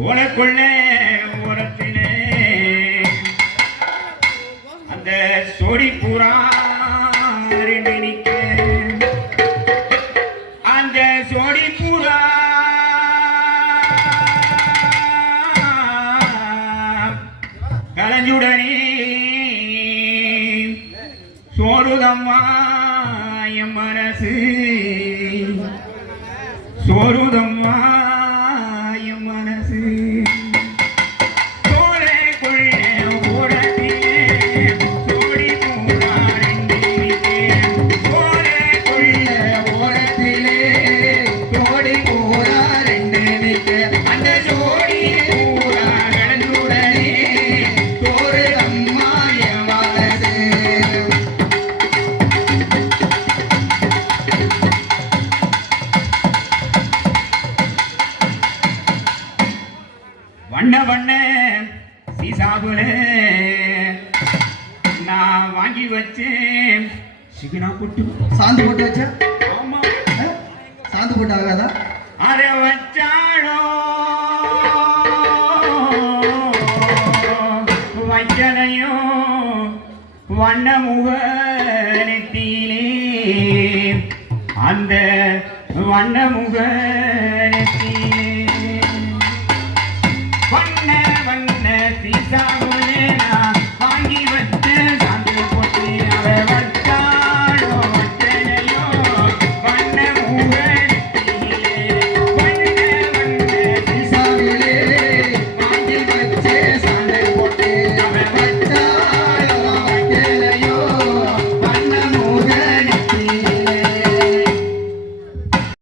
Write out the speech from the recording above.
ஓலக்குள்ளே ஓரத்திலே அந்த சொடி பூரா ரெண்டு அந்த சோடி பூரா கலஞ்சுடனே. சோறுதம்மா என் மனசு. சோறுதம்மா வண்ண வண்ண சீசாபுல நான் வாங்கி வச்சேன். சிக்கனா புட்டு. சாந்து போட்டு வச்சா? ஆமா? சாந்து போட்டு ஆகாதா? அரை வச்சாளோ. வண்ண முகத்திலே அந்த வண்ண முகத்திலே